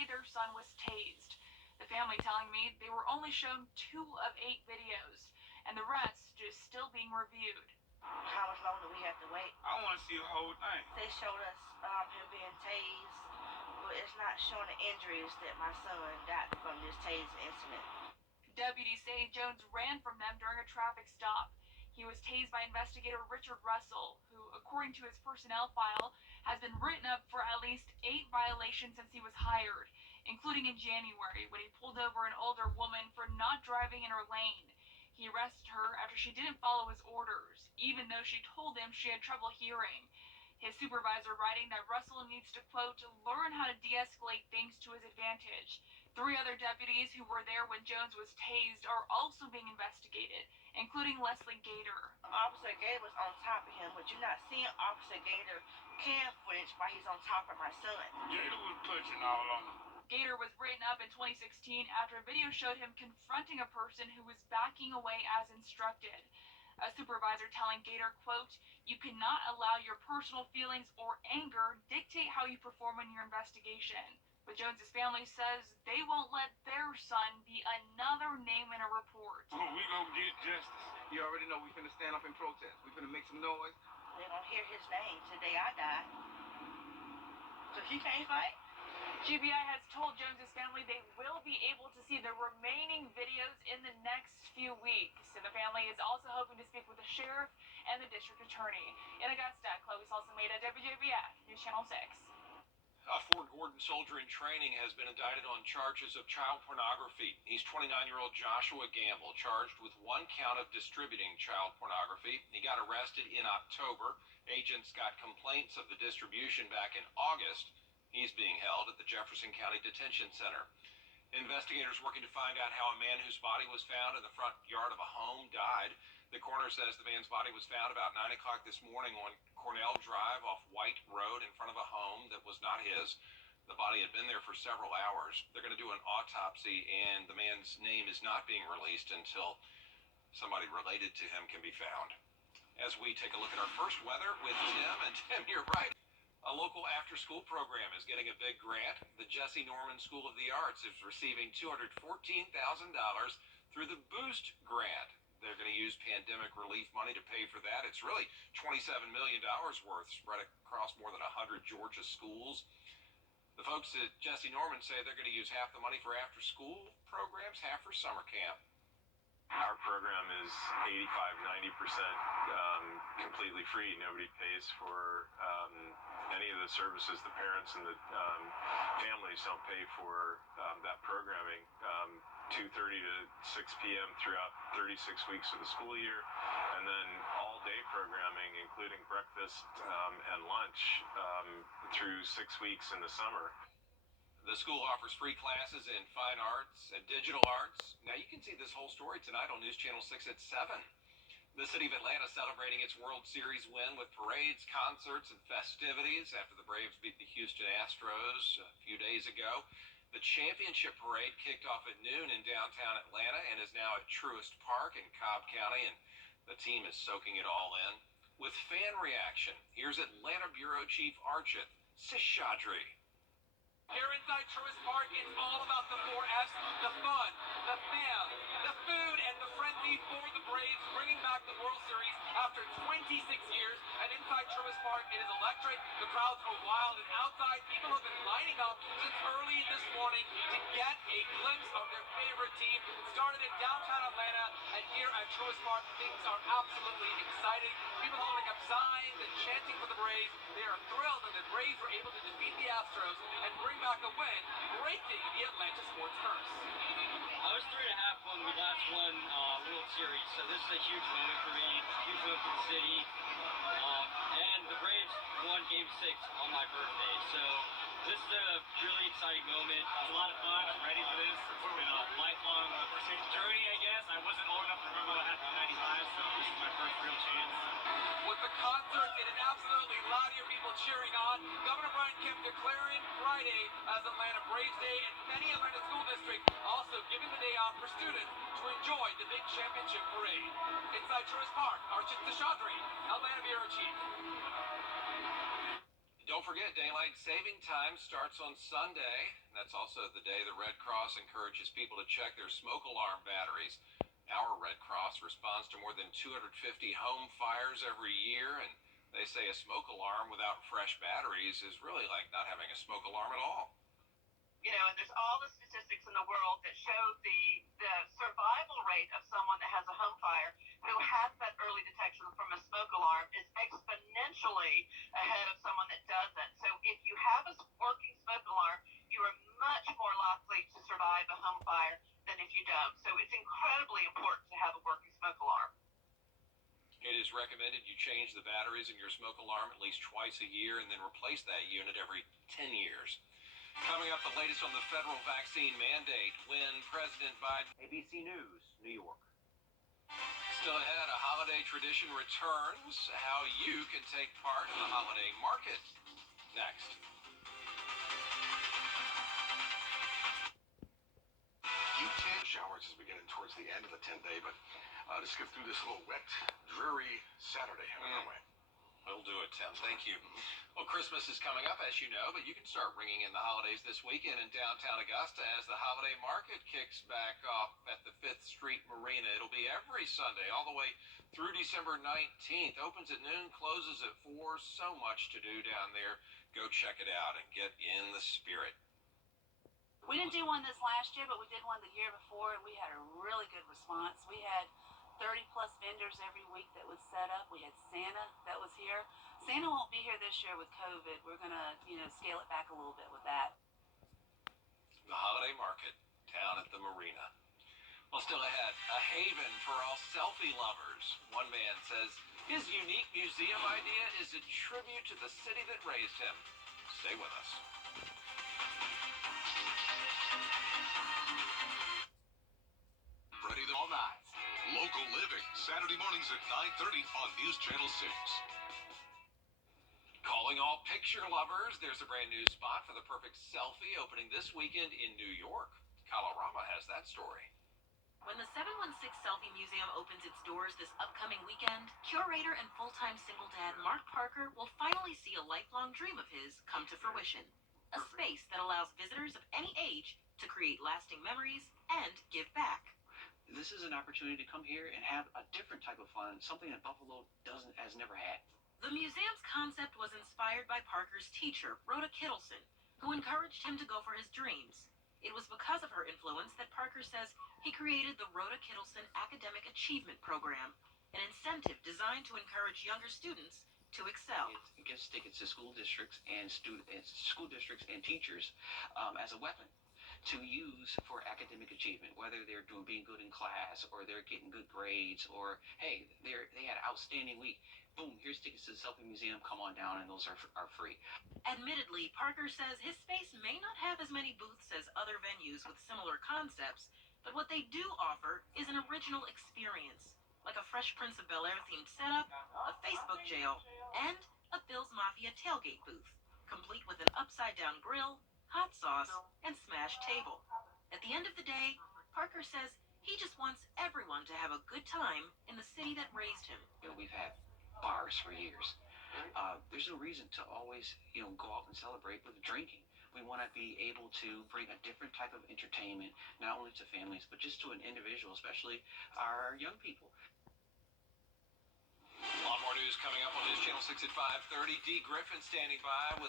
say their son was tased. The family telling me they were only shown 2 of 8 videos, and the rest is still being reviewed. How much longer do we have to wait? I want to see the whole thing. They showed us him being tased, but it's not showing the injuries that my son got from this tasing incident. Deputies say Jones ran from them during a traffic stop. He was tased by investigator Richard Russell, who, according to his personnel file, has been written up for at least 8 violations since he was hired, including in January when he pulled over an older woman for not driving in her lane. He arrested her after she didn't follow his orders, even though she told him she had trouble hearing. His supervisor writing that Russell needs to, quote, learn how to de-escalate things to his advantage. 3 other deputies who were there when Jones was tased are also being investigated, including Leslie Gator. Officer Gator was on top of him, but you're not seeing Officer Gator cam footage while he's on top of my son. Gator was pushing all on him. Gator was written up in 2016 after a video showed him confronting a person who was backing away as instructed. A supervisor telling Gator, quote, you cannot allow your personal feelings or anger dictate how you perform in your investigation. But Jones's family says they won't let their son be another name in a report. Oh, we gonna get justice. You already know we finna stand up and protest. We finna make some noise. They're gonna hear his name today I die. So he can't fight? GBI has told Jones's family they will be able to see the remaining videos in the next few weeks. And the family is also hoping to speak with the sheriff and the district attorney. In Augusta, Chloe Salsameda, WJBF, News Channel 6. A Fort Gordon soldier in training has been indicted on charges of child pornography. He's 29-year-old Joshua Gamble, charged with 1 count of distributing child pornography. He got arrested in October. Agents got complaints of the distribution back in August. He's being held at the Jefferson County Detention Center. Investigators working to find out how a man whose body was found in the front yard of a home died. The coroner says the man's body was found about 9 o'clock this morning on Cornell Drive off White Road in front of a home that was not his. The body had been there for several hours. They're going to do an autopsy, and the man's name is not being released until somebody related to him can be found. As we take a look at our first weather with Tim, and Tim, you're right. A local after-school program is getting a big grant. The JESSYE Norman School of the Arts is receiving $214,000 through the Boost grant. They're going to use pandemic relief money to pay for that. It's really $27 million worth spread across more than 100 Georgia schools. The folks at JESSYE Norman say they're going to use half the money for after-school programs, half for summer camp. Our program is 85–90% completely free. Nobody pays for any of the services. The parents and the families don't pay for that programming. 2:30 to 6 p.m. throughout 36 weeks of the school year, and then all-day programming, including breakfast and lunch through 6 weeks in the summer. The school offers free classes in fine arts and digital arts. Now, you can see this whole story tonight on News Channel 6 at 7. The city of Atlanta celebrating its World Series win with parades, concerts, and festivities after the Braves beat the Houston Astros a few days ago. The championship parade kicked off at noon in downtown Atlanta and is now at Truist Park in Cobb County, and the team is soaking it all in. With fan reaction, here's Atlanta Bureau Chief Archit Seshadri. Here inside Truist Park, it's all about the 4Fs, the fun, the fam, the food, and the frenzy for the Braves, bringing back the World Series after 26 years. And inside Truist Park, it is electric. The crowds are wild, and outside, people have been lining up since early this morning to get a glimpse of their favorite team. It started in downtown Atlanta, and here at Truist Park, things are absolutely exciting. People holding up signs and chanting for the Braves. They are thrilled that the Braves were able to defeat the Astros and bring back a win, breaking the Atlanta sports curse. I was 3.5 when we last won World Series, so this is a huge moment for me, huge moment for the city. And the Braves won Game 6 on my birthday, so this is a really exciting moment. It's a lot of fun. I'm ready for this. It's been a lifelong journey, I guess. I wasn't old enough to remember what happened in 95, so this is my first real chance. With the concert, it is absolutely loud here, people cheering on. Governor Brian Kemp declaring Friday as Atlanta Braves Day, and many Atlanta school districts also giving the day off for students to enjoy the big championship parade. Inside Truist Park, Archit Seshadri, Atlanta Bureau Chief. Don't forget, daylight saving time starts on Sunday. That's also the day the Red Cross encourages people to check their smoke alarm batteries. Our Red Cross responds to more than 250 home fires every year, and they say a smoke alarm without fresh batteries is really like not having a smoke alarm at all. You know, and there's all the statistics in the world that show the survival rate of someone that has a home fire who has that early detection from a smoke alarm is exponentially ahead of someone that doesn't. So if you have a working smoke alarm, you are much more likely to survive a home fire than if you don't. So it's incredibly important to have a working smoke alarm. It is recommended you change the batteries in your smoke alarm at least twice a year and then replace that unit every 10 years. Coming up, the latest on the federal vaccine mandate when President Biden... ABC News, New York. Still ahead, a holiday tradition returns, how you can take part in the holiday market. Next. You can showers as we get in towards the end of the 10th day, but to skip through this little wet, dreary Saturday heading our way. We'll do it, Tim. Thank you. Well, Christmas is coming up, as you know, but you can start ringing in the holidays this weekend in downtown Augusta as the holiday market kicks back off at the 5th Street Marina. It'll be every Sunday all the way through December 19th. Opens at noon, closes at 4. So much to do down there. Go check it out and get in the spirit. We didn't do one this last year, but we did one the year before, and we had a really good response. We had 30-plus vendors every week that was set up. We had Santa that was here. Santa won't be here this year with COVID. We're going to, scale it back a little bit with that. The holiday market down at the marina. Well, still ahead, a haven for all selfie lovers. One man says his unique museum idea is a tribute to the city that raised him. Stay with us. Ready all night. Local Living, Saturday mornings at 9:30 on News Channel 6. Calling all picture lovers, there's a brand new spot for the perfect selfie opening this weekend in New York. Kalorama has that story. When the 716 Selfie Museum opens its doors this upcoming weekend, curator and full-time single dad Mark Parker will finally see a lifelong dream of his come to fruition. A space that allows visitors of any age to create lasting memories and give back. This is an opportunity to come here and have a different type of fun, something that Buffalo has never had. The museum's concept was inspired by Parker's teacher, Rhoda Kittleson, who encouraged him to go for his dreams. It was because of her influence that Parker says he created the Rhoda Kittleson Academic Achievement Program, an incentive designed to encourage younger students to excel. It gives tickets to school districts and teachers as a weapon to use for academic achievement, whether they're being good in class or they're getting good grades or, hey, they had an outstanding week. Boom, here's tickets to the Selfie Museum. Come on down, and those are free. Admittedly, Parker says his space may not have as many booths as other venues with similar concepts, but what they do offer is an original experience, like a Fresh Prince of Bel-Air themed setup, a Facebook jail, and a Bill's Mafia tailgate booth, complete with an upside-down grill, hot sauce, and smashed table. At the end of the day, Parker says he just wants everyone to have a good time in the city that raised him. We've had bars for years. There's no reason to always, go out and celebrate with drinking. We want to be able to bring a different type of entertainment, not only to families, but just to an individual, especially our young people. A lot more news coming up on News Channel 6 at 5:30. Dee Griffin standing by with